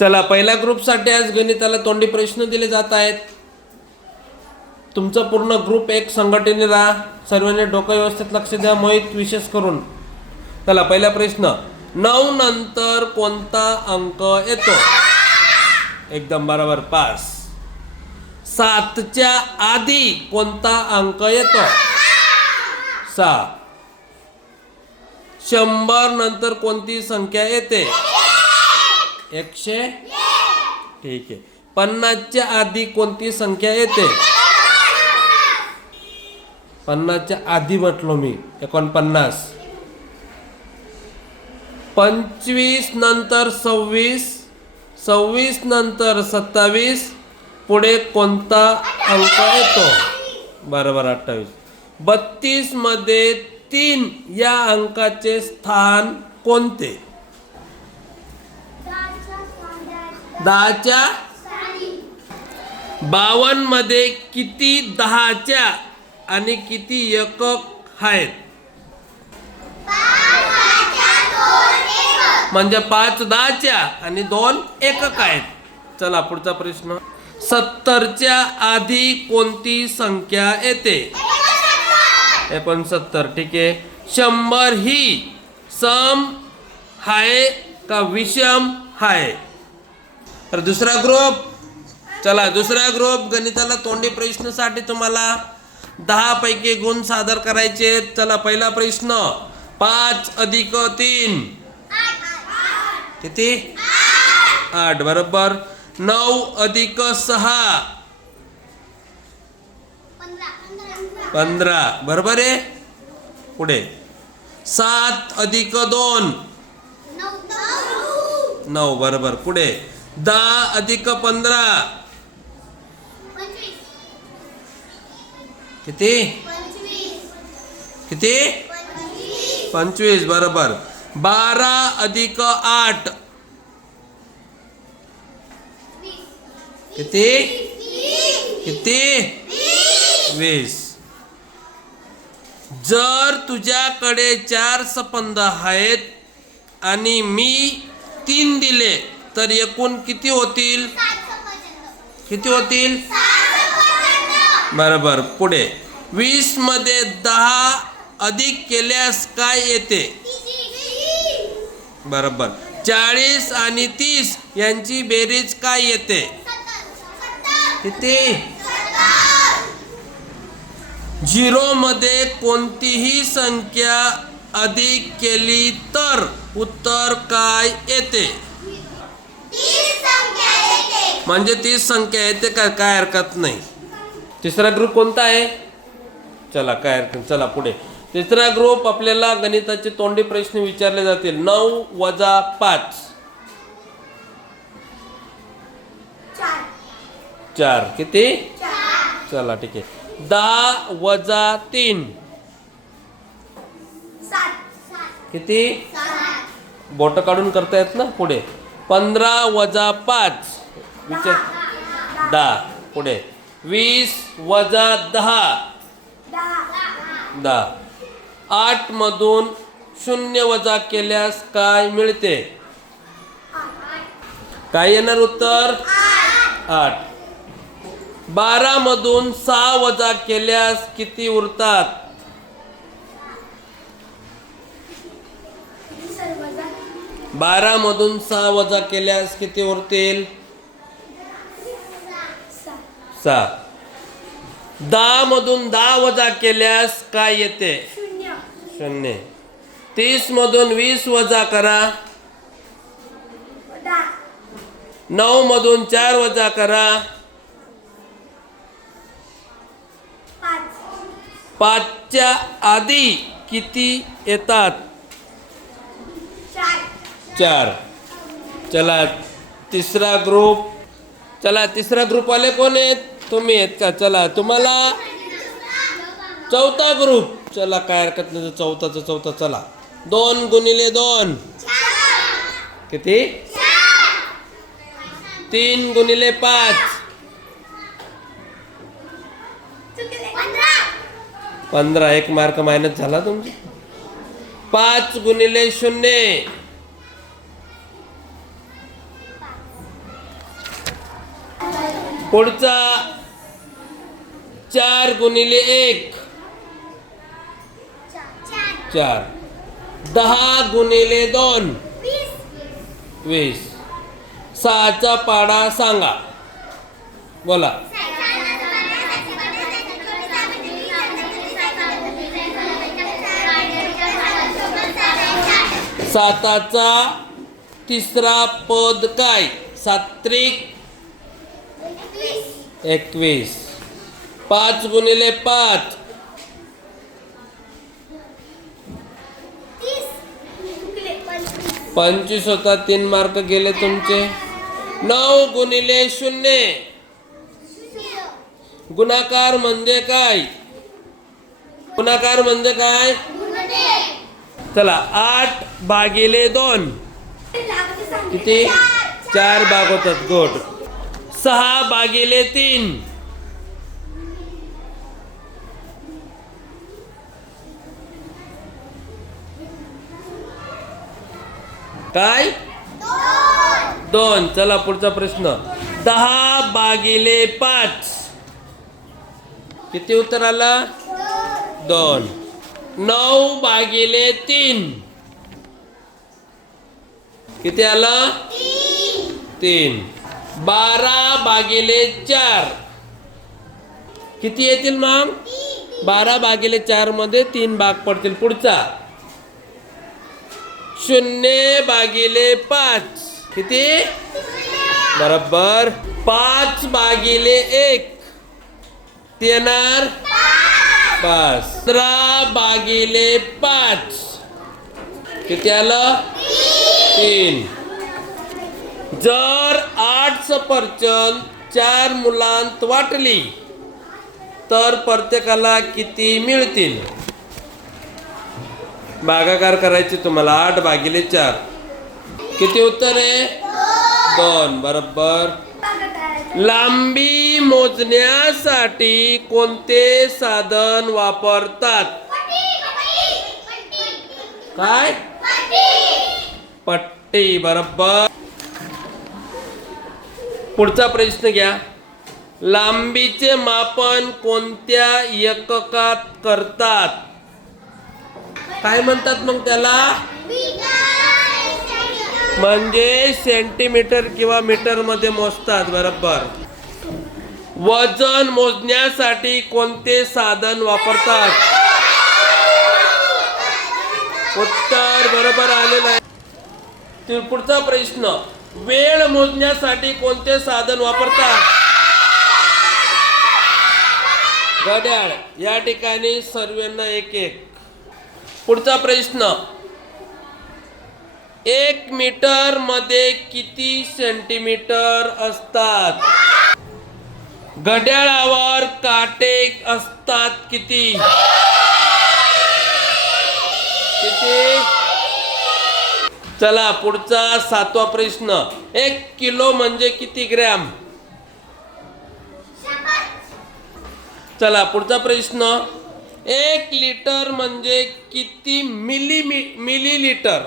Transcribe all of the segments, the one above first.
चला पहिल्या ग्रुपसाठी आज गणिताला तोंडी प्रश्न दिले जात आहेत. तुमचा पूर्ण ग्रुप एक संघटने राहा. सर्वांनी डोकं व्यवस्थित लक्ष द्या मोहित विशेष करून. चला पहिला प्रश्न. नऊ नंतर कोणता अंक येतो? एकदम बरोबर पास. सातच्या आधी कोणता अंक येतो? सहा. शंभर नंतर कोणती संख्या येते? एकशे? ठीक आहे. पन्नासच्या आधी कोणती संख्या येते? पन्नासच्या आधी म्हटलो मी एकोणपन्नास. पंचवीस नंतर सव्वीस सव्वीस नंतर सत्तावीस पुढे कोणता अंक येतो? बरोबर अठ्ठावीस. बत्तीसमध्ये तीन या अंकाचे स्थान कोणते? दहाच्या? बावन्नमध्ये किती दहाच्या आणि किती एकक आहेत? म्हणजे पाच दहाच्या आणि दोन एकक आहेत. चला पुढचा प्रश्न. सत्तरच्या आधी कोणती संख्या येते? एकोणसत्तर ठीक आहे. शंभर ही सम आहे का विषम आहे तर दुसरा ग्रुप चला दुसरा ग्रुप गणिताला तोंडी प्रश्नासाठी तुम्हाला दहा पैकी गुण सादर करायचे आहेत. चला पहिला प्रश्न. पाच अधिक तीन. किती? आठ. बरोबर. नऊ अधिक सहा. पंधरा. बरोबर आहे? पुढे. सात अधिक दोन. नऊ. बरोबर. पुढे. दहा अधिक पंधरा. किती? किती? पंचवीस. बरोबर. बारा अधिक आठ. किती? किती? वीस. जर तुझ्याकडे चार संबंध आहेत आणि मी तीन दिले तर एकूण किती होतील? किती होतील? बरोबर पुढे. वीसमध्ये दहा अधिक केल्यास काय येते? बरोबर. चाळीस आणि तीस यांची बेरीज काय येते? किती? झिरो मध्ये कोणतीही संख्या अधिक केली तर उत्तर काय येते? म्हणजे तीस संख्या येते का काय हरकत नाही. तिसरा ग्रुप कोणता आहे? चला काय हरकत चला पुढे. तिसरा ग्रुप आपल्याला गणिताचे तोंडी प्रश्न विचारले जातील. नऊ वजा पाच. चार. किती? चला ठीक आहे. दहा वजा तीन. किती? बोट काढून करता येत ना पुढे. पंधरा वजा पाच. विचार. दहा. पुढे. वीस वजा दहा. दहा. आठ मधून शून्य वजा केल्यास काय मिळते? काय येणार उत्तर? आठ. बारा मधून सहा वजा केल्यास किती उरतात? बारा मधून सहा वजा केल्यास किती उरतील? सहा दहा मधून दहा वजा केल्यास काय येते? शून्य. तीस मधून वीस वजा करा. नऊ मधून चार वजा करा. पाचच्या आधी किती येतात? चार. चला तिसरा ग्रुप. चला तिसरा ग्रुप वाले कोण आहेत? तुम्ही आहेत का? चला तुम्हाला चौथा ग्रुप चला काय हरकत नाही चौथाचा चौथा चला. दोन गुणिले दोन. किती? तीन गुणिले पाच. पंधरा एक मार्क मायनस झाला तुमचा. पाच गुणिले शून्य. पुढचा. चार गुणिले एक. चार. दहा गुणिले दोन. वीस. सहाचा पाडा सांगा. बोला. साताचा तिसरा पद काय? सात्विक. एकवीस. पाच गुणिले पाच. पंचवीस होता तीन मार्क गेले तुमचे. नऊ गुणिले शून्य. गुणाकार म्हणजे काय? गुणाकार म्हणजे काय? चला आठ भागिले दोन. किती? चार भाग होतात गोड. सहा भागिले तीन. काय? दोन. चला पुढचा प्रश्न. दहा भागिले पाच. किती उत्तर आलं? दोन. नऊ भागिले तीन. किती आलं? तीन. बारा भागिले चार. किती येतील मग? बारा भागिले चारमध्ये तीन भाग पडतील. पुढचा. शून्य भागिले पाच. किती? बरोबर. पाच भागिले एक. येणार? पाच. सतरा भागिले पाच. किती आलं? तीन. जर आठ सफरचंद चार मुलांत वाटली तर प्रत्येकाला किती मिळतील? भागाकार करायचे तुम्हाला आठ भागिले चार. किती उत्तर आहे? दोन. बरोबर. लांबी मोजण्यासाठी कोणते साधन वापरतात? काय? पट्टी. बरोबर. पुढचा प्रश्न घ्या. लांबीचे मापन कोणत्या एककात करतात? काय म्हणतात मग त्याला? म्हणजे सेंटीमीटर किंवा मीटरमध्ये मोजतात बरोबर? वजन मोजण्यासाठी कोणते साधन वापरतात? उत्तर बरोबर आलेलं आहे. पुढचा प्रश्न. वेळ मोजण्यासाठी कोणते साधन वापरतात? घड्याळ या ठिकाणी सर्वांना एक एक. पुढचा प्रश्न. एक मीटरमध्ये किती सेंटीमीटर असतात? घड्याळावर काटे असतात किती? किती? चला पुढचा सातवा प्रश्न. एक किलो म्हणजे किती ग्रॅम? चला पुढचा प्रश्न. एक लिटर म्हणजे किती मिली मिली लिटर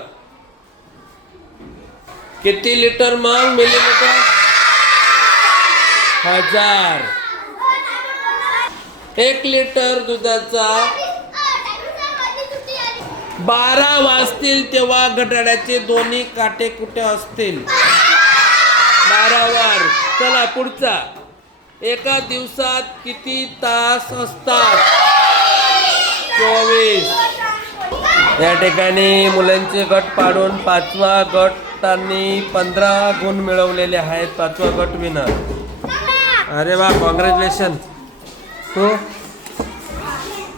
किती लिटर मग मिलीमीटर हजार. एक लिटर दुधाचा बारा वाजतील तेव्हा घड्याळाचे दोन्ही काटे कुठे असतील? बारा वार चला पुढचा. एका दिवसात किती तास असतात? चोवीस. या ठिकाणी मुलांचे गट पाडून पाचवा गटांनी पंधरा गुण मिळवलेले आहेत. पाचवा गट विनर अरे वा कॉंग्रॅच्युलेशन तू?